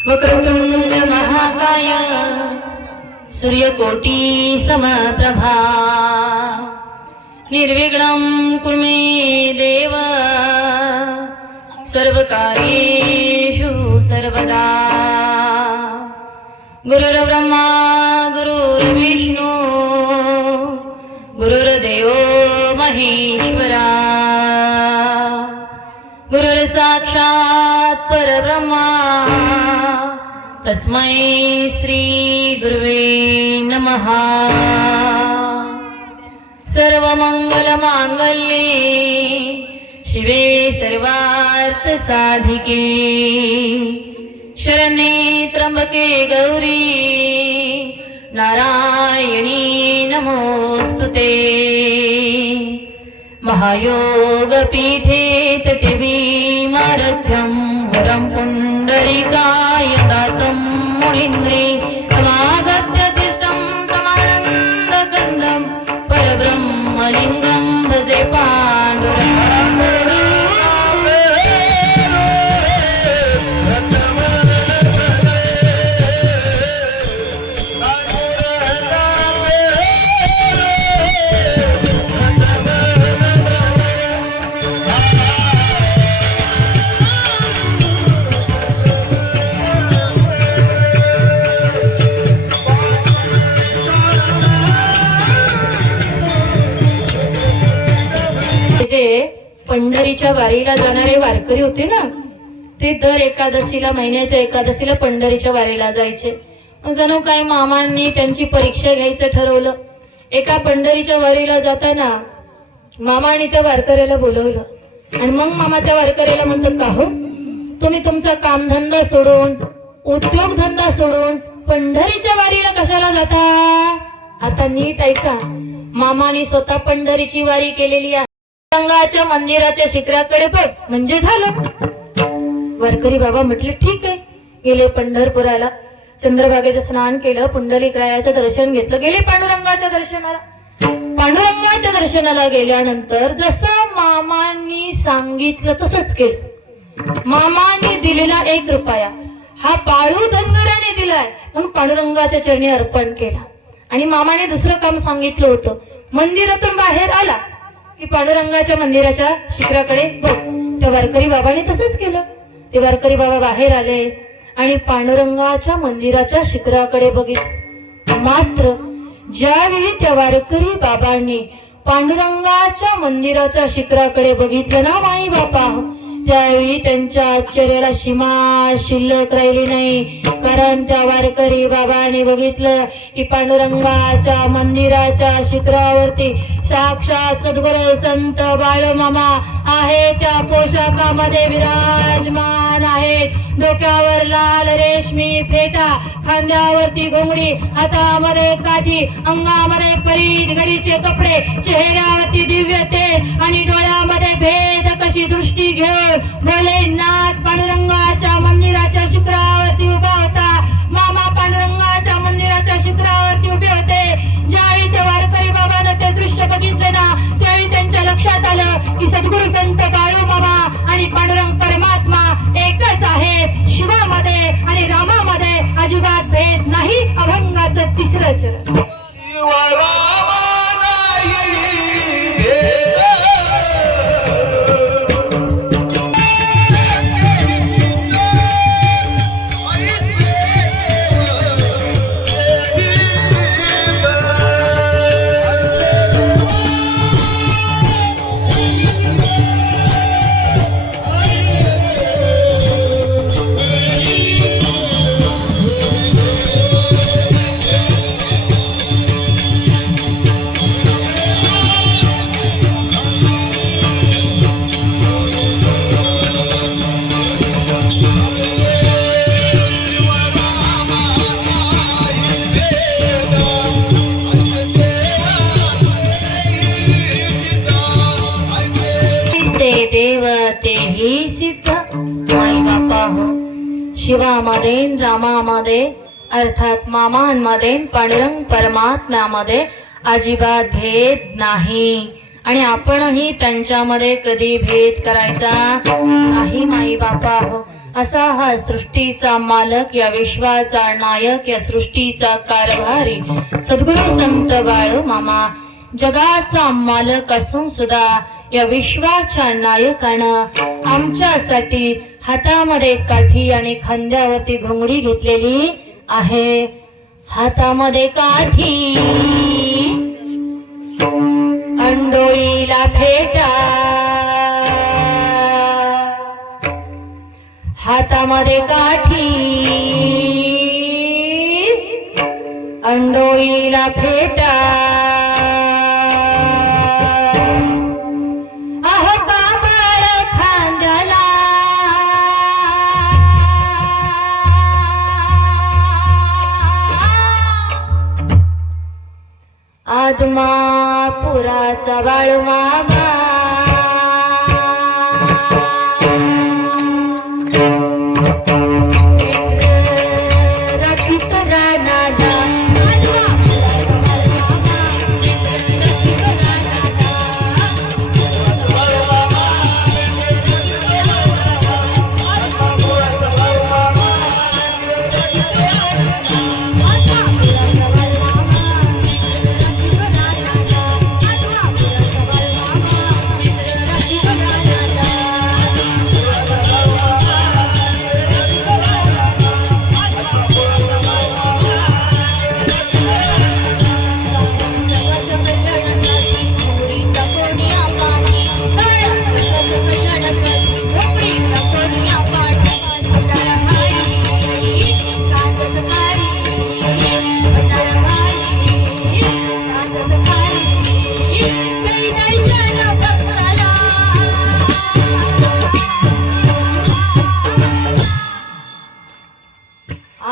वक्रतुंड महाकाय सूर्यकोटी समप्रभा निर्विघ्नं कुरु मे देव सर्वकार्येषु सर्वदा। गुरुर्ब्रह्मा गुरुर्विष्णु गुरुर्देवो महेश्वरा गुरुर्साक्षात् परब्रह्मा तस्मै श्री गुरुवे नमः। सर्वमंगलमांगल्ये शिवे सर्वार्थसाधिके शरण्ये त्र्यंबके गौरी नारायणी नमोस्तुते। महायोगपीठे तटे भीमारथ्यं वरं पुण्डरीकाय दातं मुनीन्द्रे समागत्य तिष्ठं तमानन्दकन्दं परब्रह्मलिङ्गं भजे पाण्डुरङ्गं। पंढरीच्या वारीला जाणारे वारकरी होते ना, ते दर एकादशीला महिन्याच्या एकादशीला पंढरीच्या वारीला जायचे। जणू काय मामांनी त्यांची परीक्षा घ्यायचं ठरवलं। एका पंढरीच्या वारीला जाताना मामाने त्या वारकऱ्याला बोलवलं आणि मग मामा त्या वारकऱ्याला म्हणतात, का हो तुम्ही तुमचा कामधंदा सोडून उद्योगधंदा सोडून पंढरीच्या वारीला कशाला जाता? आता नीट ऐका, मामाने स्वतः पंढरीची वारी केलेली आहे। रंगाच्या मंदिराच्या शिखराकडे बघ म्हणजे झालं। वारकरी बाबा म्हटले ठीक आहे। गेले पंढरपुराला, चंद्रभागेचं स्नान केलं, पुंडलिकरायाचं दर्शन घेतलं, गेले पांडुरंगाच्या दर्शनाला। पांडुरंगाच्या दर्शनाला गेल्यानंतर जसं मामांनी सांगितलं तसंच केलं। मामांनी दिलेला 1 रुपया हा बाळू धनगराने दिलाय म्हणून पांडुरंगाच्या चरणी अर्पण केला। आणि मामाने दुसरं काम सांगितलं होतं, मंदिरातून बाहेर आला की पांडुरंगाच्या मंदिराच्या शिखराकडे बघ। त्या वारकरी बाबाने तसंच केलं। ते वारकरी बाबा बाहेर आले आणि पांडुरंगाच्या मंदिराच्या शिखराकडे बघितलं। मात्र ज्यावेळी त्या वारकरी बाबांनी पांडुरंगाच्या मंदिराच्या शिखराकडे बघितलं ना माई बापा, त्यावेळी त्यांच्या आश्चर्याला सीमा शिल्लक राहिली नाही। कारण त्या वारकरी बाबांनी बघितलं की पांडुरंगाच्या मंदिराच्या शिखरावरती साक्षात सद्गुरू संत बाळूमामा आहे। त्या पोशाखामध्ये विराजमान आहेत। डोक्यावर लाल रेशमी फेटा, खांद्यावरती घोंगडी, हातामध्ये काठी, अंगामध्ये परिघडीचे कपडे, चेहऱ्यावरती दिव्य तेज आणि डोळ्यामध्ये भेद कशी दृष्टी घेऊन भोलेनाथ पांडुरंगाच्या मंदिराच्या शिखरावरती उभा होता। मामा पांडुरंगाच्या मंदिराच्या शिखरावरती उभे होते। ज्यावेळी त्या वारकरी बाबांना ते दृश्य बघितले ना, त्यावेळी त्यांच्या लक्षात आलं की सद्गुरू संत बाळूमामा आणि पांडुरंग परमात्मा एकच आहे। शिवामध्ये आणि रामामध्ये अजिबात भेद नाही। अभंगाचं 3रं चरण। तेही सिद्ध माई बापा हो। शिवामध्ये रामामध्ये अर्थात मामांमध्ये पांडुरंग परमात्म्यामध्ये अजिबात भेद नाही आणि आपणही त्यांच्यामध्ये कधी भेद करायचा नाही माई बापा हो। असा हा सृष्टीचा मालक, या विश्वाचा नायक, या सृष्टीचा कारभारी सद्गुरु संत बाळू मामा जगाचा मालक असून सुद्धा या विश्वाच्या नायकानं आमच्यासाठी हातामध्ये काठी आणि खांद्यावरती घोंगडी घेतलेली आहे. हातामध्ये काठी, अंडोळीला फेटा, हातामध्ये काठी, अंडोळीला फेटा. अहो काबळ खांद्याला, आदमापुराचा बाळू मामा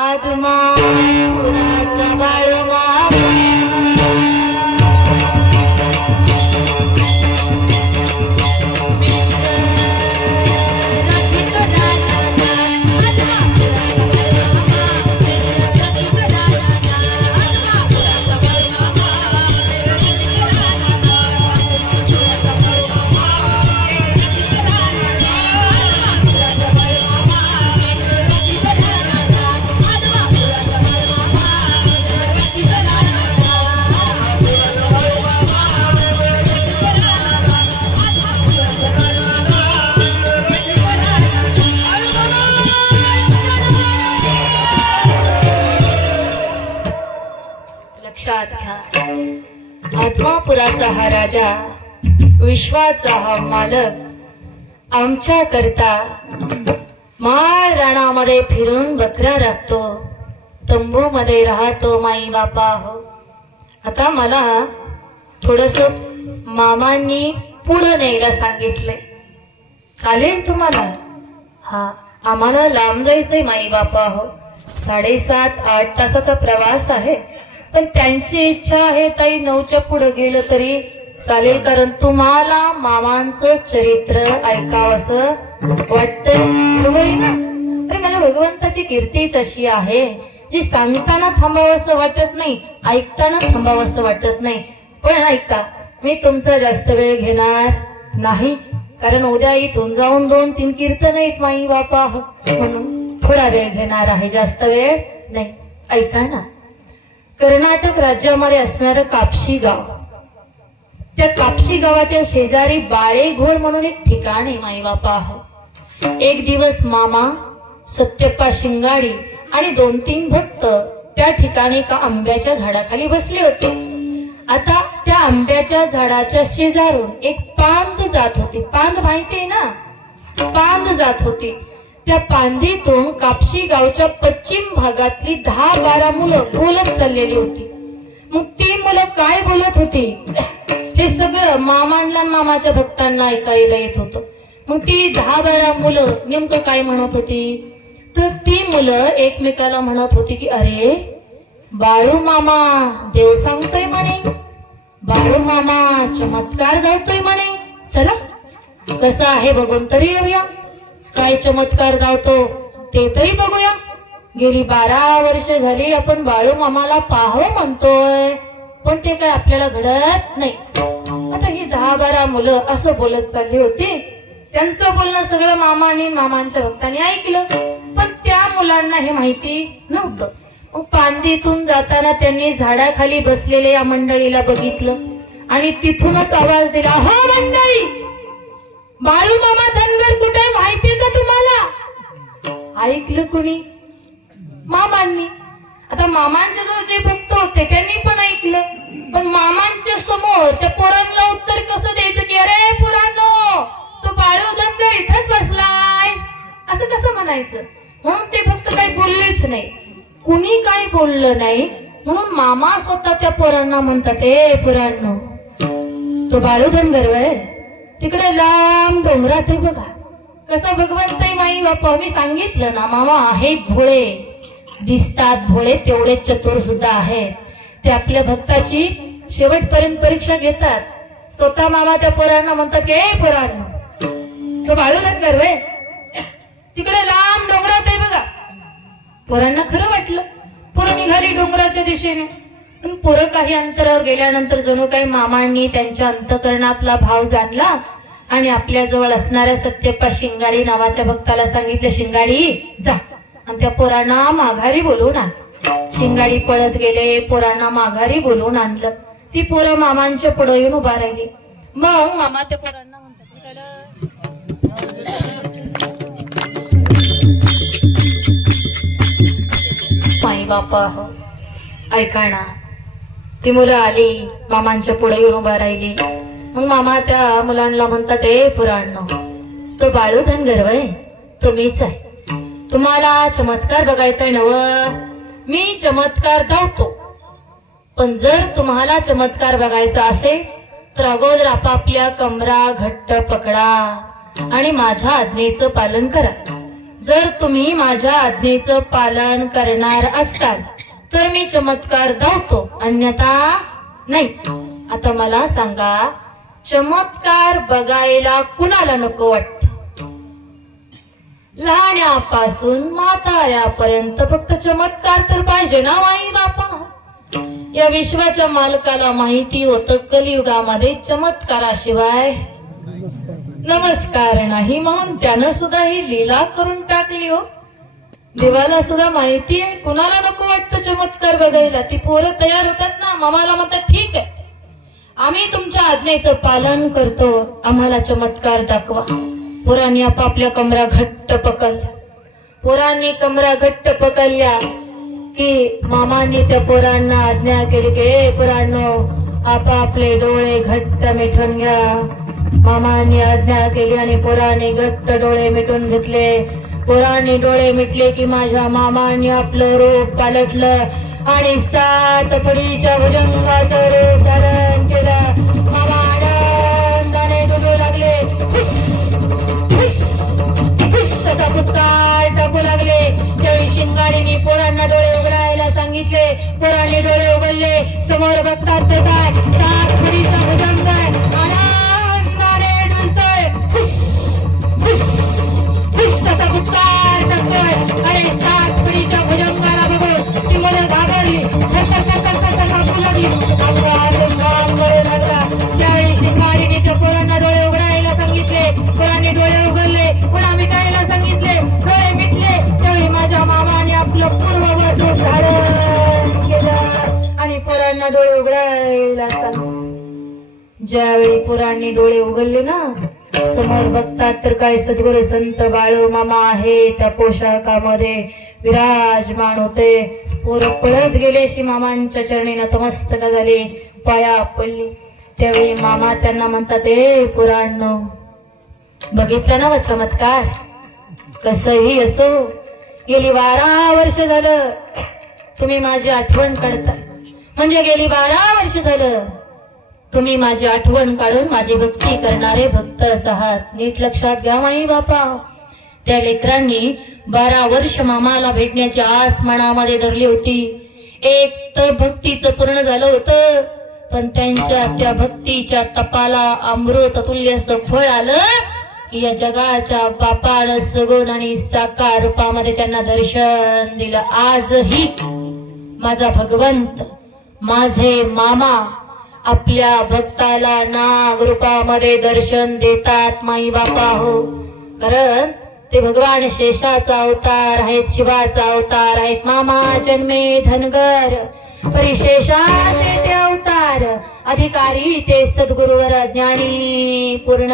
आदमापुराचा बाळू मामा लक्षात घ्या. आदमापुराचा हा राजा, विश्वाचा हा मालक आमच्या करता माळ रानामध्ये फिरून बकरा राखतो, तंबू मध्ये राहतो माई बापा हो. आता मला थोडस मामांनी पुढे न्यायला सांगितलंय, चालेल तुम्हाला? हा, आम्हाला लांब जायचंय माई बापा हो, 7.5-8 तासाचा प्रवास आहे. पण त्यांची इच्छा आहे ताई 9च्या पुढे गेलं तरी चालेल, कारण तुम्हाला मामांचं चरित्र ऐकावंसं वाटतंय ना. अरे मला भगवंताची कीर्तीच अशी आहे जी सांगताना थांबावंसं वाटत नाही, ऐकताना थांबावंसं वाटत नाही. पण ऐका, मी तुमचा जास्त वेळ घेणार नाही, कारण उद्या इथून जाऊन 2-3 कीर्तन आहेत माई बापा हो, म्हणून थोडा वेळ घेणार आहे, जास्त वेळ नाही. ऐका ना, कर्नाटक राज्यामध्ये असणारं कापशी गाव, त्या कापशी गावाच्या शेजारी बाळेघोळ म्हणून एक ठिकाण आहे माई बापा हो. एक दिवस मामा, सत्यप्पा शिंगाडी आणि 2-3 भक्त त्या ठिकाणी एका आंब्याच्या झाडाखाली बसले होते. आता त्या आंब्याच्या झाडाच्या शेजारून एक पांद जात होती. पांद माहिती आहे ना, पांद जात होती. त्या पांदीतून कापशी गावच्या पश्चिम भागातली 10-12 मुलं बोलत चाललेली होती. मग ती मुलं काय बोलत होती हे सगळं मामांना, मामाच्या भक्तांना ऐकायला येत होतं. मग ती 10-12 मुलं नेमकं काय म्हणत होती, तर ती मुलं एकमेकाला म्हणत होती की अरे बाळू मामा देव सांगतोय म्हणे, बाळू मामा चमत्कार दावतोय म्हणे, चला कसं आहे बघून तरी येऊया, काय चमत्कार दावतो ते तरी बघूया. गेली 12 वर्ष झाली आपण बाळू मामाला पाहावं म्हणतोय, पण ते काय आपल्याला घडत नाही. आता ही 10-12 मुलं असं बोलत चालली होती. त्यांचं बोलणं सगळं मामाने मामांच्या भक्तांनी ऐकलं, पण त्या मुलांना हे माहिती नव्हतं. मग पांदीतून जाताना त्यांनी झाडाखाली बसलेल्या या मंडळीला बघितलं आणि तिथूनच आवाज दिला, हो मंडळी, बाळू मामा धनगर कुठे माहिती का तुम्हाला? ऐकलं कुणी? मामांनी. आता मामांचे जे भक्त होते त्यांनी पण ऐकलं, पण मामांच्या समोर त्या पोरांना उत्तर कसं द्यायचं की अरे पोरांनो, तो बाळू धनगर इथंच बसलाय, असं कसं म्हणायचं? म्हणून ते भक्त काही बोललेच नाही, कुणी काही बोललं नाही. म्हणून मामा स्वतः त्या पोरांना म्हणतात, ए पोरांनो, तो बाळू धनगर वय तिकडे लांब डोंगरात आहे बघा. कसं भगवंत माई बापा, मी सांगितलं ना, मामा आहेत भोळे, दिसतात भोळे, तेवढे चतुर सुद्धा आहेत. ते आपल्या भक्ताची शेवटपर्यंत परीक्षा घेतात. स्वतः मामा त्या पोरांना म्हणतात की ए पोरांनो, तो बाळू धनगर वय तिकडे लांब डोंगरात आहे बघा. पोरांना खरं वाटलं, पोरं निघाली डोंगराच्या दिशेने. पण पोरं काही अंतरावर गेल्यानंतर जणू काही मामांनी त्यांच्या अंतकरणातला भाव जाणला आणि आपल्या जवळ असणाऱ्या सत्यप्पा शिंगाडी नावाच्या भक्ताला सांगितलं, शिंगाडी जा आणि त्या पोरांना माघारी बोलवून आण. शिंगाडी पळत गेले, पोरांना माघारी बोलवून आणलं. ती पोरं मामांच्या पुढे येऊन उभा राहिली. मग मामा त्या पोरांना म्हणतात, माई बापा हो ऐका ना. ती मुलं आली, मामांच्या पुढे येऊन उभा राहिली. मग मामा त्या मुलांना म्हणतात, ए पुराणनो, तो बाळू धनगर वय तो मीच आहे. तुम्हाला चमत्कार बघायचाय नव? मी चमत्कार धावतो, पण जर तुम्हाला चमत्कार बघायचा असेल तर अगोदर आपापल्या कमरा घट्ट पकडा आणि माझ्या आज्ञेचं पालन करा. जर तुम्ही माझ्या आज्ञेचं पालन करणार असाल तर मी चमत्कार धावतो, अन्यथा नाही. आता मला सांगा, चमत्कार बघायला कुणाला नको वाटत? लहान्यापासून म्हाताऱ्यापर्यंत फक्त चमत्कार तर पाहिजे ना माई बापा. या विश्वाच्या मालकाला माहिती होतं कलियुगामध्ये चमत्काराशिवाय नमस्कार नाही, म्हणून त्यानं सुद्धा ही लीला करून टाकली. हो, देवाला सुद्धा माहिती आहे कुणाला नको वाटतं चमत्कार बघायला. ती पोरं तयार होतात ना, मामाला म्हणतात, ठीक आहे, आम्ही तुमच्या आज्ञेचं पालन करतो, आम्हाला चमत्कार दाखवा. पोरांनी आपापल्या कमरा घट्ट पकडल्या. पोरांनी कमरा घट्ट पकडल्या की मामांनी त्या पोरांना आज्ञा केली की पोरांनो, आपापले डोळे घट्ट मिटून घ्या. मामांनी आज्ञा केली आणि पोरांनी घट्ट डोळे मिटून घेतले. पोरांनी डोळे मिटले की माझ्या मामांनी आपलं रूप पालटलं आणि 7 फडीच्या भुजंगाचं रूप धारण केलं. मामा आनंदाने डुलू लागले, हुस हुस हुस असा फुटकार टाकू लागले. त्यावेळी शिंगाडीने पोरांना डोळे उघडायला सांगितले. पोरांनी डोळे उघडले. समोर बघतात तर काय, 7 फडीचा भुजंग आनंदाने डुलतोय. हुस हुस हुस असा फुटकार टाकतोय. अरे 7 फडीच्या भुजंगाला बघून ती मुलं घाबरली, कापू लागली. लागला. त्यावेळी शिंगाडीने त्या पोरांना डोळे उघडायला सांगितले. पोरांनी डोळे उघडले, पुन्हा मिटायला सांगितले. डोळे मिटले. त्यावेळी माझ्या मामाने आपलं पूर्ववत रूप धारण केलं आणि पोरांना डोळे उघडायला सांगितले. ज्यावेळी पोरांनी डोळे उघडले ना, समोर बघतात तर काय, सद्गुरू संत बाळू मामा आहे त्या पोशाखामध्ये विराजमान होते. पोरं पळत गेले, श्री मामांच्या चरणी नतमस्तक झाले, पाया पडली. त्यावेळी मामा त्यांना म्हणतात, ए पोरांनो, बघितलं ना व चमत्कार? कसंही असो, गेली 12 वर्ष झालं तुम्ही माझी आठवण काढताय. म्हणजे गेली 12 वर्ष झालं तुम्ही माझी आठवण काढून माझी भक्ती करणारे भक्तच आहात. नीट लक्षात घ्या माई बापा. त्या लेकरांनी 12 वर्ष मामाला भेटण्याची आस मनामध्ये धरली होती. एक तर भक्तीचं पूर्ण झालं होतं, पण त्यांच्या त्या भक्तीच्या तपाला अमृत तुल्यचं फळ आलं की या जगाच्या बापानं सगुण आणि साकार रूपामध्ये त्यांना दर्शन दिलं. आजही माझा भगवंत, माझे मामा आपल्या भक्ताला नाग रूपामध्ये दर्शन देतात माई बापा हो. कारण ते भगवान शेषाचा अवतार आहेत, शिवाचा अवतार आहेत. मामा जन्मे धनगर परिशेषाचे ते अवतार, अधिकारी ते सद्गुरुवर ज्ञानी पूर्ण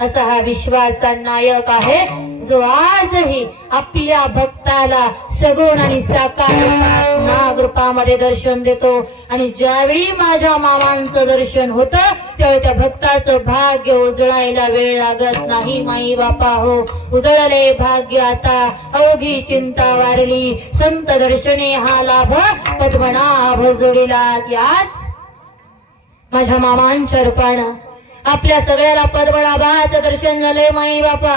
असा हा विश्वाचा नायक आहे, जो आजही आपल्या भक्ताला सगुण आणि साकार नाग रूपामध्ये दर्शन देतो. आणि ज्यावेळी माझ्या मामांचं दर्शन होतं त्यावेळी त्या भक्ताचं भाग्य उजळायला वेळ लागत नाही माई बापा हो. उजळले भाग्य आता, अवघी चिंता वारली, संत दर्शने हा लाभ पद्मनाभ जोडीला. याच माझ्या मामांच्या रूपानं आपल्या सगळ्याला पद्मनाभाचं दर्शन झालंय माई बापा.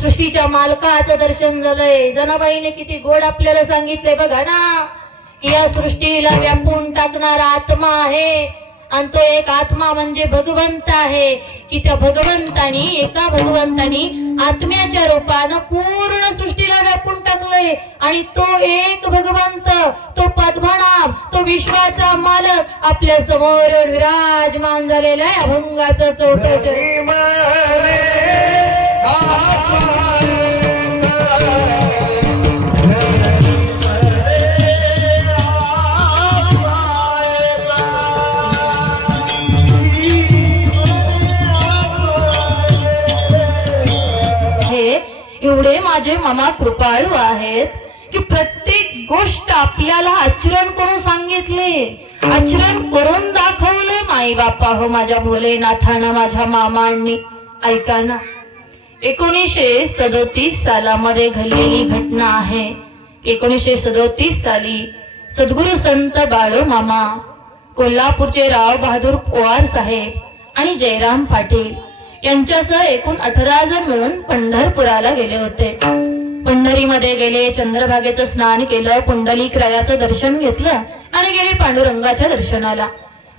सृष्टीच्या मालकाचं दर्शन झालंय. जनाबाईने किती गोड आपल्याला सांगितलंय बघा ना, की या सृष्टीला व्यापून टाकणारा आत्मा आहे, आणि तो एक आत्मा म्हणजे भगवंत आहे. की त्या भगवंतानी, एका भगवंतानी आत्म्याच्या रूपानं पूर्ण सृष्टीला व्यापून टाकलंय. आणि तो एक भगवंत, तो पद्मनाभ, तो विश्वाचा मालक आपल्या समोर विराजमान झालेला आहे. अभंगाचं चौथं चरण. एवढे माझे मामा कृपाळू आहेत की प्रत्येक गोष्ट आपल्याला आचरण करून सांगितले, आचरण करून दाखवले माई बापा हो. माझ्या भोलेनाथानं, माझ्या मामांनी. ऐका ना, 1937 सालामध्ये घडलेली घटना आहे. 1937 साली सद्गुरु संत बाळू मामा, कोल्हापूरचे राव बहादूर पवार साहेब आणि जयराम पाटील यांच्यासह एकूण 18 जण मिळून पंढरपुराला गेले होते. पंढरीमध्ये गेले, चंद्रभागेचं स्नान केलं, पुंडलिकरायाचं दर्शन घेतलं आणि गेले पांडुरंगाच्या दर्शनाला.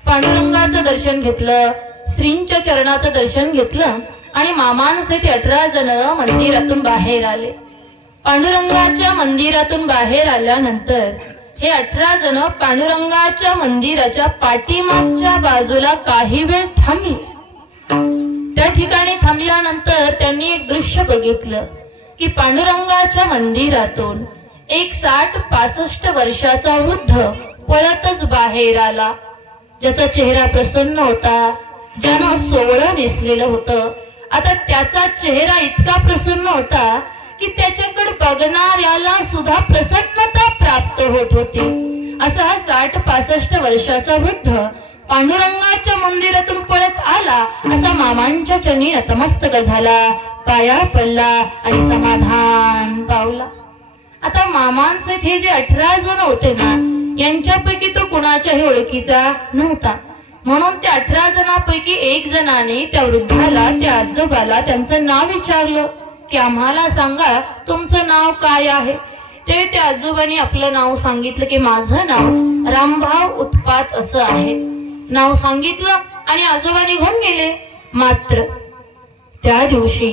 पांडुरंगाचं दर्शन घेतलं, स्त्रींच्या चरणाचं दर्शन घेतलं आणि मामांचे ते 18 जण मंदिरातून बाहेर आले. पांडुरंगाच्या मंदिरातून बाहेर आल्यानंतर हे 18 जण पांडुरंगाच्या मंदिराच्या पाठीमागच्या बाजूला काही वेळ थांबले. त्या ठिकाणी थांबल्यानंतर त्यांनी एक दृश्य बघितलं की पांडुरंगाच्या मंदिरातून एक 60-65 वर्षाचा वृद्ध पळतच बाहेर आला, ज्याचा चेहरा प्रसन्न होता, ज्यानं सोवळं नेसलेलं होतं. आता त्याचा चेहरा इतका प्रसन्न होता की त्याच्याकडे बघणाऱ्याला सुद्धा प्रसन्नता प्राप्त होत होती. असा हा 60-65 वर्षाचा वृद्ध पांडुरंगाच्या मंदिरातून पळत आला. असा मामांच्या चरणी नतमस्तक झाला, पाया पडला आणि समाधान पावला. आता मामांचे हे जे 18 जण होते ना, यांच्यापैकी तो कुणाच्याही ओळखीचा नव्हता. म्हणून त्या 18 जणांपैकी एक जणाने त्या वृद्धाला, त्या आजोबाला त्यांचं नाव विचारलं की आम्हाला सांगा तुमचं नाव काय आहे. तेव्हा त्या आजोबांनी आपलं नाव सांगितलं की माझं नाव रामभाव उत्पात असं आहे. नाव सांगितलं आणि आजोबा निघून गेले. मात्र त्या दिवशी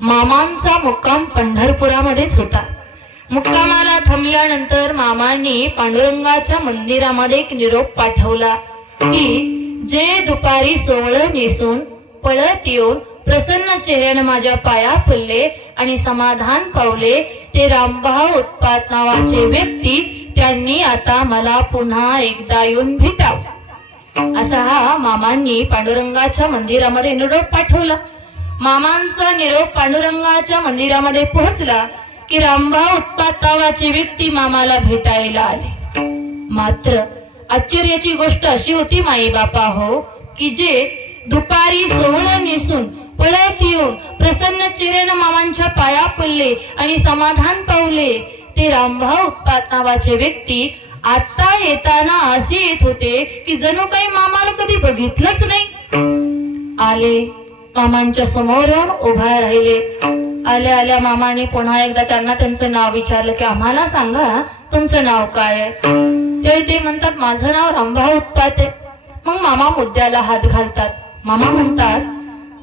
मामांचा मुक्काम पंढरपुरामध्येच होता. मुक्कामाला थांबल्यानंतर मामांनी पांडुरंगाच्या मंदिरामध्ये एक निरोप पाठवला की जे दुपारी सोवळं नेसून पळत येऊन प्रसन्न चेहऱ्याने माझ्या पाया पडले आणि समाधान पावले, ते रामभाव उत्पात नावाचे व्यक्ती, त्यांनी आता मला पुन्हा एकदा येऊन भेटावं. असा हा मामांनी पांडुरंगाच्या मंदिरामध्ये निरोप पाठवला. मामांचा निरोप पांडुरंगाच्या मंदिरामध्ये पोहोचला की रामभाव उत्पात नावाचे व्यक्ती मामाला भेटायला आले. मात्र आश्चर्याची गोष्ट अशी होती माई बापा हो, की जे दुपारी सोहळं नेसून पळत येऊन प्रसन्न चेहऱ्याने मामांच्या पाया पडले आणि समाधान पावले, ते रामभाव उत्पात नावाचे व्यक्ती आता येताना असे येत होते की जणू काही मामाला कधी बघितलंच नाही. आले, मामांच्या समोर उभा राहिले. आल्या आल्या मामाने पुन्हा एकदा त्यांना त्यांचं नाव विचारलं की आम्हाला सांगा तुमचं नाव काय आहे. त्यावेळी ते म्हणतात माझं नाव रामभाव उत्पात आहे. मग मामा मुद्द्याला हात घालतात. मामा म्हणतात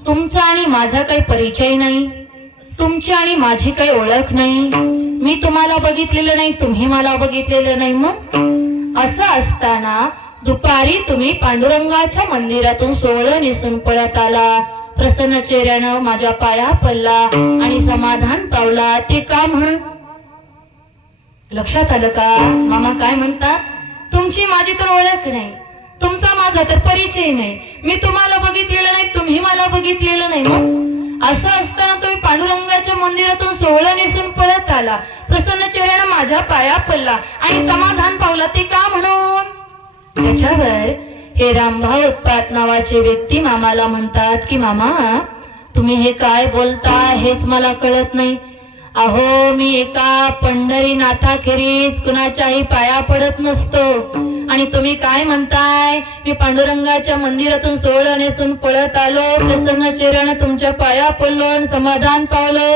तुमचा आणि माझा काही परिचय नाही, तुमची आणि माझी काही ओळख नाही, मी तुम्हाला बघितलेलं नाही, तुम्ही मला बघितलेलं नाही. मग असं असताना दुपारी तुम्ही पांडुरंगाच्या मंदिरातून सोहळं निसून पळत आला, प्रसन्न चेहऱ्यानं माझ्या पाया पडला आणि समाधान पावला, ते का म्हणून? लक्षात आलं का मामा काय म्हणतात? तुमची माझी तर ओळख नाही, तुमचा माझा तर परिचय नाही, मी तुम्हाला बघितलेलं नाही, तुम्ही मला बघितलेलं नाही. मग असं असताना तुम्ही पांडुरंगाच्या मंदिरातून सोहळं निसून पळत आला, प्रसन्न चेहऱ्यानं माझ्या पाया पडला आणि समाधान पावला, ते का म्हणून? त्याच्यावर हे रामभाऊ उत्पात नावाचे व्यक्ती मामाला म्हणतात की मामा तुम्ही हे काय बोलता हेच मला कळत नाही. अहो मी एका पंढरीनाथाखेरीज कुणाच्याही पाया पडत नसतो आणि तुम्ही काय म्हणताय मी पांडुरंगाच्या मंदिरातून सोहळं नेसून पळत आलो, प्रसन्न चेहऱ्यानं तुमच्या पाया पडलो आणि समाधान पावलो.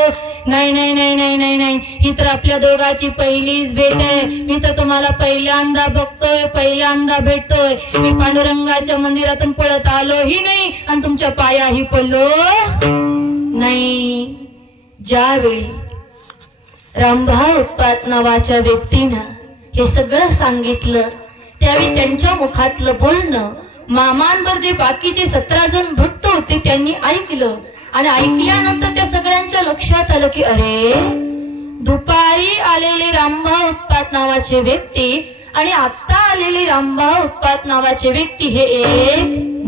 नाही नाही नाही नाही नाही नाही, ही तर आपल्या दोघांची पहिलीच भेट आहे. मी तर तुम्हाला पहिल्यांदा बघतोय, पहिल्यांदा भेटतोय. मी पांडुरंगाच्या मंदिरातून पळत आलोही नाही आणि तुमच्या पायाही पडलो नाही. ज्यावेळी रामभाऊ उत्पात नावाच्या व्यक्तीनं हे सगळं सांगितलं त्यावेळी त्यांच्या मुखातलं बोलणं मामांवर जे बाकीचे 17 जण भक्त होते त्यांनी ऐकलं आणि ऐकल्यानंतर त्या सगळ्यांच्या लक्षात आलं की अरे दुपारी आलेले रामभाऊ उत्पात नावाचे व्यक्ती आणि आता आलेले रामभाऊ उत्पात नावाचे व्यक्ती हे एक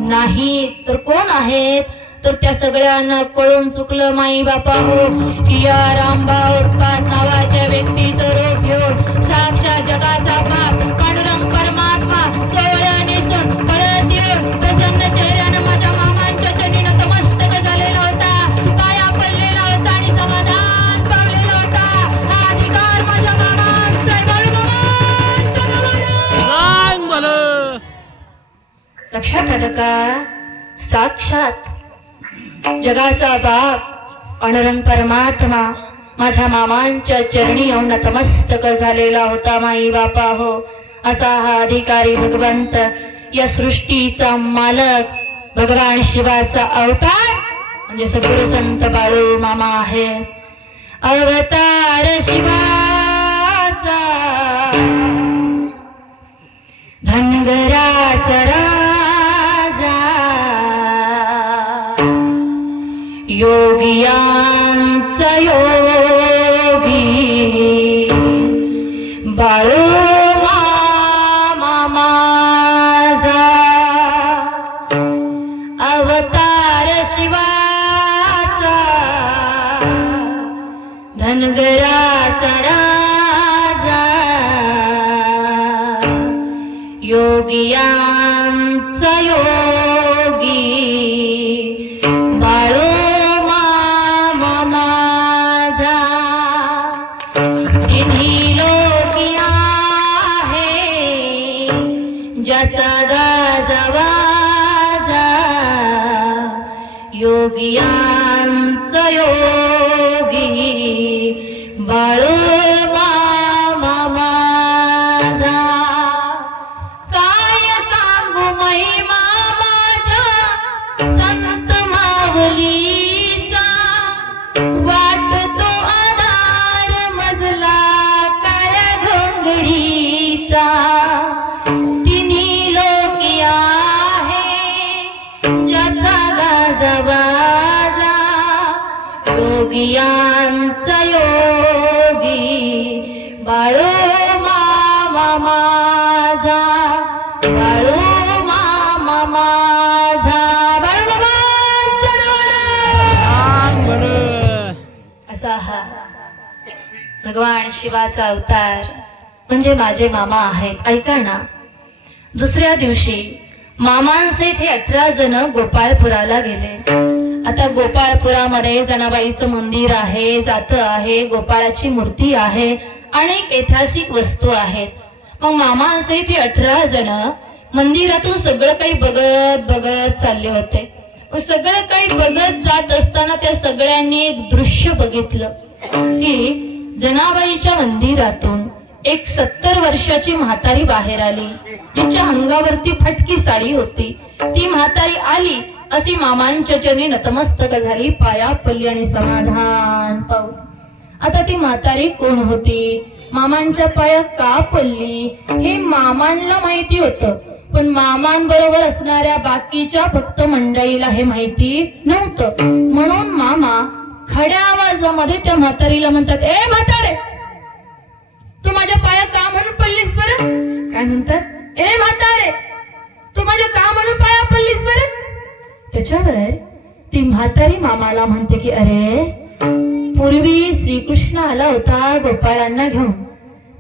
नाही तर कोण आहेत? तर त्या सगळ्यांना कळून चुकलं माई बापा हो की या रामभाऊ उत्पात नावाच्या व्यक्तीचं रूप घेऊन साक्षात जगाचा बाप पांडुरंग परमात्मा सोहळ्या नेसून पळत येऊन प्रसन्न चेहऱ्यानं माझ्या मामांच्या चरणी नतमस्तक झालेला होता, पाया पडलेला होता आणि समाधान पावलेला होता. हा अधिकार माझ्या मामांचा आहे. बाळूमामांच्या नावानं. लक्षात आलं का? साक्षात जगाचा बाप पांडुरंग परमात्मा माझ्या मामांच्या चरणी येऊन नतमस्तक झालेला होता माई बापा हो. असा हा अधिकारी भगवंत या सृष्टीचा मालक भगवान शिवाचा अवतार म्हणजे सद्गुरु संत बाळू मामा आहे. अवतार शिवाचा धनगराचा राजा योगियांचा योगी बाळू मामा माझा. अवतार शिवाचा धनगराचा राजा योगियांचा योगी बाळू ज्याचा गाजावाजा योगियांचा योगी बाळू मामा माझा. काय सांगू महिमा माझ्या संत माऊलीचा, वाटतो आधार मजला काळ्या घोंगडीचा. योगियांचा योगी बाळू मामा माझा, बाळू मामा माझा. बाळू मामांच्या नावानं. असा हा भगवान शिवाचा अवतार म्हणजे माझे मामा आहेत. ऐका ना, दुसऱ्या दिवशी मामांसहित हे 18 जण गोपाळपुराला गेले. आता गोपाळपुरामध्ये जनाबाईचं मंदिर आहे, जातं आहे, गोपाळाची मूर्ती आहे, अनेक ऐतिहासिक वस्तू आहेत. मग मामांसहित हे 18 जण मंदिरातून सगळं काही बघत बघत चालले होते. सगळं काही बघत जात असताना त्या सगळ्यांनी एक दृश्य बघितलं की जनाबाईच्या मंदिरातून एक 70 वर्षाची म्हातारी बाहेर आली, जिच्या अंगावरती फटकी साडी होती. ती म्हातारी आली अशी मामांच्या चरणी नतमस्तक झाली, पाया पडली आणि समाधान पावली. आता ती म्हातारी कोण होती, मामांच्या पाया का पडली हे मामांना माहिती होतं, पण मामांबरोबर असणाऱ्या बाकीच्या भक्त मंडळीला हे माहिती नव्हतं. म्हणून मामा खड्या आवाजामध्ये त्या म्हातारीला म्हणतात, ए म्हातारे, तू माझ्या पाया का म्हणून पडलीस बरं? काय म्हणतात? ए म्हातारे, तू माझ्या का म्हणून पाया पडलीस बरं? त्याच्यावर ती म्हातारी मामाला म्हणते की अरे, पूर्वी श्रीकृष्ण आला होता गोपाळांना घेऊन,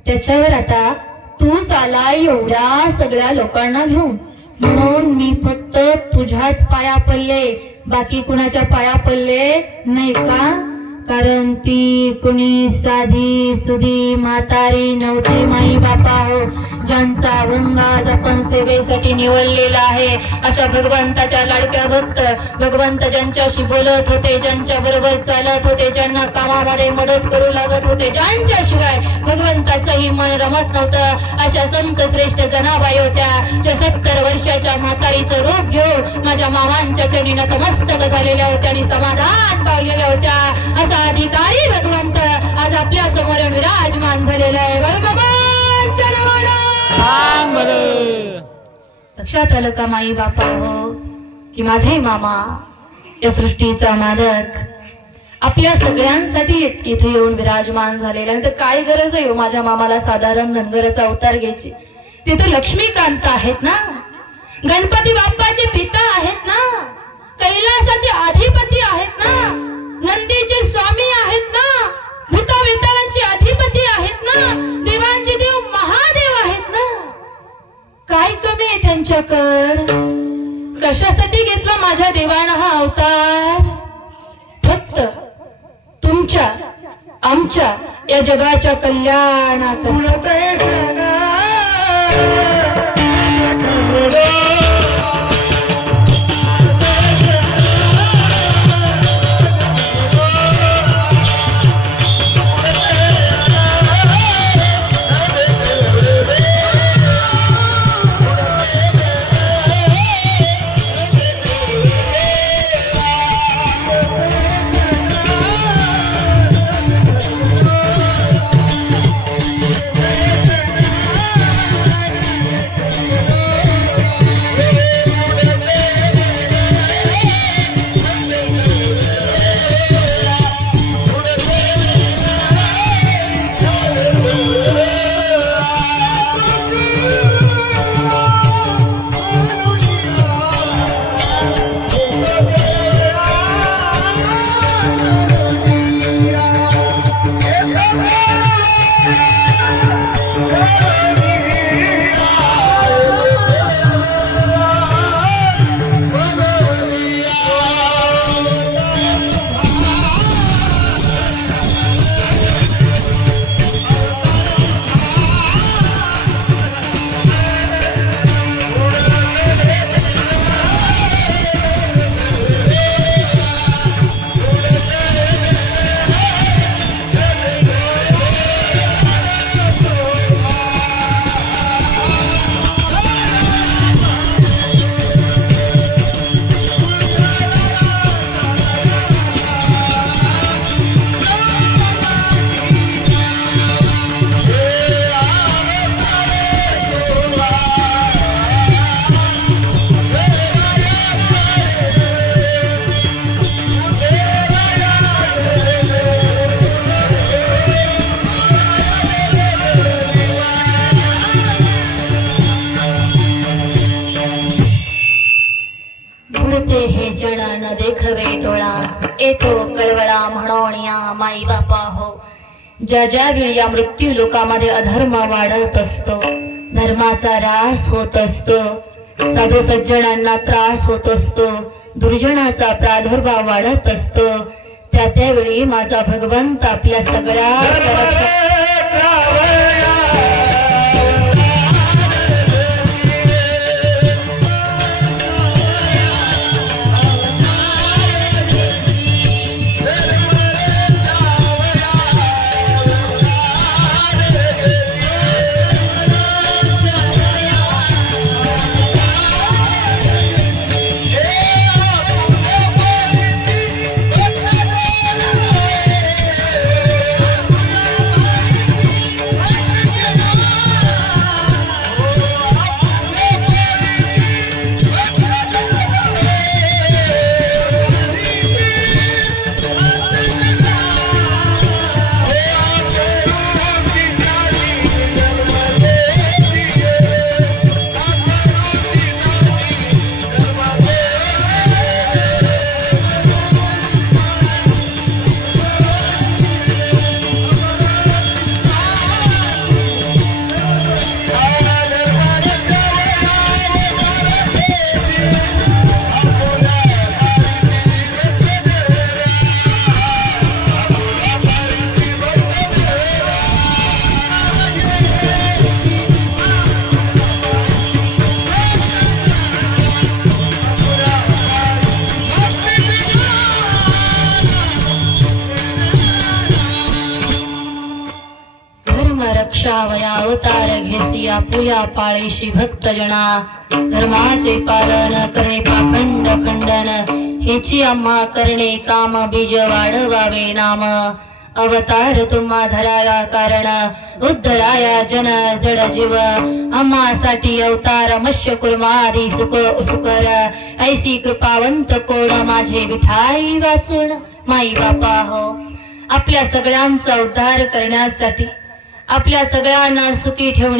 त्याच्यावर आता तूच आला एवढ्या सगळ्या लोकांना घेऊन, म्हणून मी फक्त तुझ्याच पाया पडले, बाकी कुणाच्या पाया पडले नाही का? कारण ती कुणी साधी सुधी म्हातारी नव्हती माई बापा हो, ज्यांचा अभंग आज आपण सेवेसाठी निवडलेला आहे. अशा भगवंताच्या लाडक्या भक्त, भगवंत ज्यांच्याशी बोलत होते, ज्यांच्या बरोबर चालत होते, ज्यांना कामामध्ये मदत करू लागत होते, ज्यांच्याशिवाय भगवंताचंही मन रमत नव्हतं, अशा संत श्रेष्ठ जनाबाई होत्या, ज्या 70 वर्षाच्या म्हातारीचं रूप घेऊन माझ्या मामांच्या चरणी नतमस्तक झालेल्या होत्या आणि समाधान पावलेल्या होत्या. असा अधिकारी भगवंत आज आपल्या समोर विराजमान झालेला आहे. लक्षात आलं का माई बापा हो, की माझे मामा या सृष्टीचा मालक आपल्या सगळ्यांसाठी इथे येऊन विराजमान झालेला. तर काय गरज आहे हो माझ्या मामाला साधारण धनगराचा अवतार घ्यायची? तिथे लक्ष्मीकांत आहेत ना, गणपती बाप्पाचे पिता आहेत ना, कैलासाचे अधिपती आहेत ना, नंदीचे स्वामी आहेत ना, भूतावितारांचे अधिपती आहेत ना, देवांचे देव महादेव आहेत ना. काय कमी आहे त्यांच्याकडे? कशासाठी घेतला माझ्या देवानं हा अवतार? फक्त तुमच्या आमच्या या जगाच्या कल्याणात. येतो कळवळा म्हणोनिया माई बापा हो. ज्या ज्या वेळी या मृत्यू लोकामध्ये अधर्म वाढत असतो, धर्माचा ऱ्हास होत असतो, साधू सज्जनांना त्रास होत असतो, दुर्जनाचा प्रादुर्भाव वाढत असतो, त्यावेळी माझा भगवंत आपल्या सगळ्या रक्षावया अवतार घेसी आपुल्या पाळीशी भक्तजना धर्माचे पालन करणे पाखंड खंडन हेची आम्हा करणे काम बीज वाढवावे नाम अवतार तुम्हा धराया कारण उद्धराया जन जड जीव आम्हासाठी अवतार मत्स्य कुर्मादी सुख सुकर ऐसी कृपावंत कोण माझे विठाई वाचून माई बापा हो आपल्या सगळ्यांचा उद्धार करण्यासाठी आपल्या सगळ्यांना सुखी ठेवण्या